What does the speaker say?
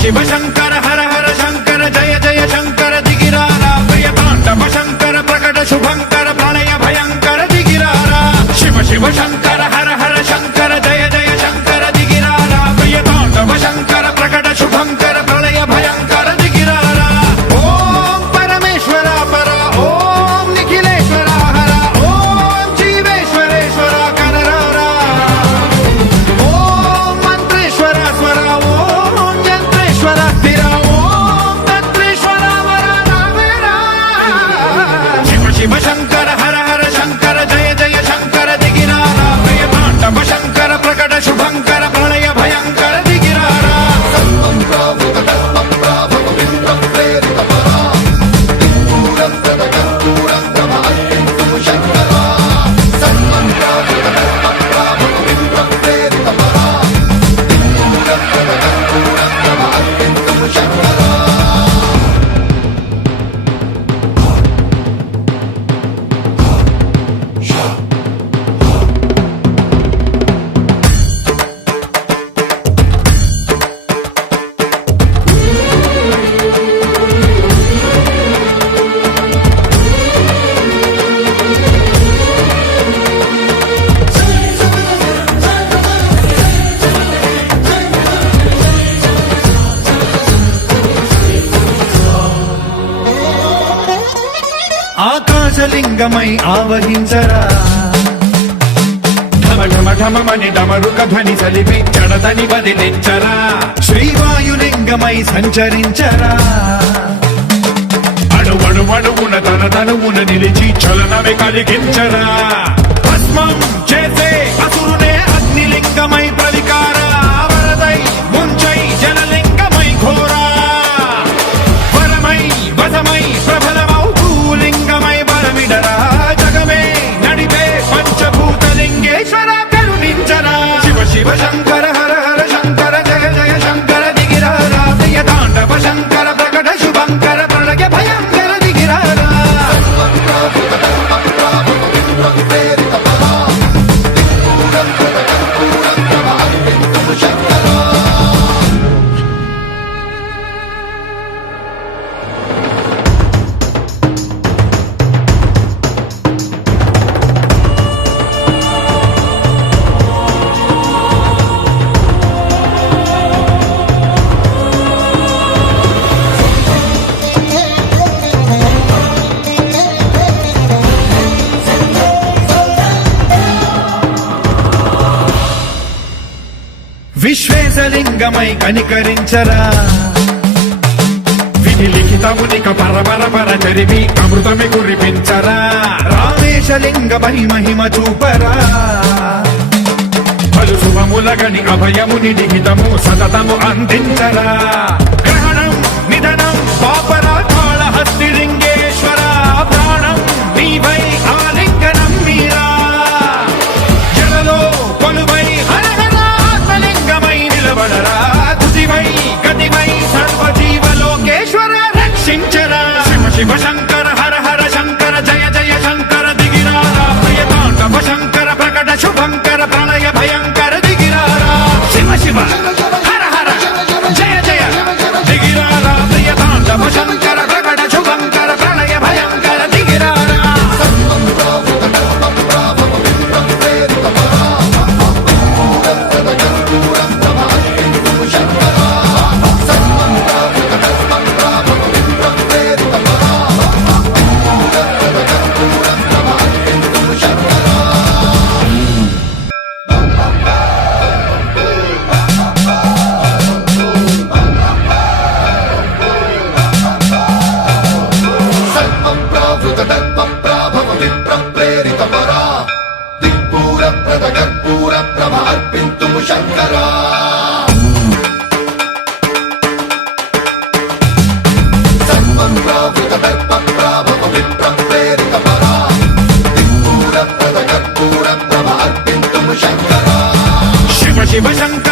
శివ శంకర హర హర శంకర జయ జయ శంకర దిగిరారా ప్రియ తాండవ శంకర ప్రకట శుభంకర ప్రళయ భయంకర దిగిరారా శివ శివ శంకర హర హర శంకర జయ జయ శంకర దిగిరారా ప్రియ తాండవ శంకర ప్రకట శుభంకర ప్రళయ భయంకర దిగిరారా ఓం పరమేశ్వర పర ఓం నిఖిలేశ్వర హర ఓం జీవేశ్వరేశ్వర కనరారా ఓం మంత్రేశ్వర స్వర ఓం యంత్రేశ్వర స్థిర ఓం తంత్రేశ్వర వర నావేరా శివ శివ శంకర హర హర శంకర జయ జయ శంకర దిగిరారా ప్రియ తాండవ శంకర ప్రకట శుభంకర ప్రళయ భయంకర దిగిరారా ఆకాశలింగమై ఆవహించరా ఢమ ఢమ ఢమమని డమరుక ధ్వని సలిపి జడదని వదిలించరా శ్రీవాయులింగమై సంచరించరా అణువణువున తన తనువున నిలిచి చలనమే కలిగించరా భస్మం చేసే అసురునే అగ్నిలింగమై ప్రవికారా వరదై ముంచై జలలింగమై ఘోరా వరమై వసమై ప్రబలమౌ భూలింగమై బలమిడరా జగమే నడిపే పంచభూతలింగేశ్వర కరుణించరా శివ శివ శంకర హర హర శంకర జయ జయ శంకర దిగిరారా ప్రియ తాండవ శంకర ప్రకట శుభంకర ప్రళయ భయంకర దిగిరారా విశ్వేశలింగమై కనికరించరా విధి లిఖితమునిక పరపర పర చరివి అమృతమి కురిపించరా రామేశలింగమై మహిమ చూపరా పలు శుభములగని అభయముని లిఖితము సతతము అందించరా గ్రహణం నిధనం పాపరా కాళహస్తి లింగేశ్వర ప్రాణం నీవై ఆలింగనం మీరా జలలో కొలువై నిలబడరా తుదివై గతివై సర్వజీవలోకేశ్వర రక్షించరా శివ శివ శంకర హర హర శంకర జయ జయ శంకర దిగిరారా ప్రియ తాండవ శంకర ప్రకట శుభంకర ప్రళయ భయంకర దిగిరారా శివ శివ హర హర జయ జయ దిగిరారా ప్రియ తాండవ శంకర ప్రకట శుభంకర ప్రళయ భయంకర దిగిరారా శంకరా సర్వం ప్రావృత దర్ప ప్రాభవ విప్ర ప్రేరిత పరా దిక్పూర ప్రద కర్పూర ప్రభ అర్పింతుము శంకరా శివ శివ శంకర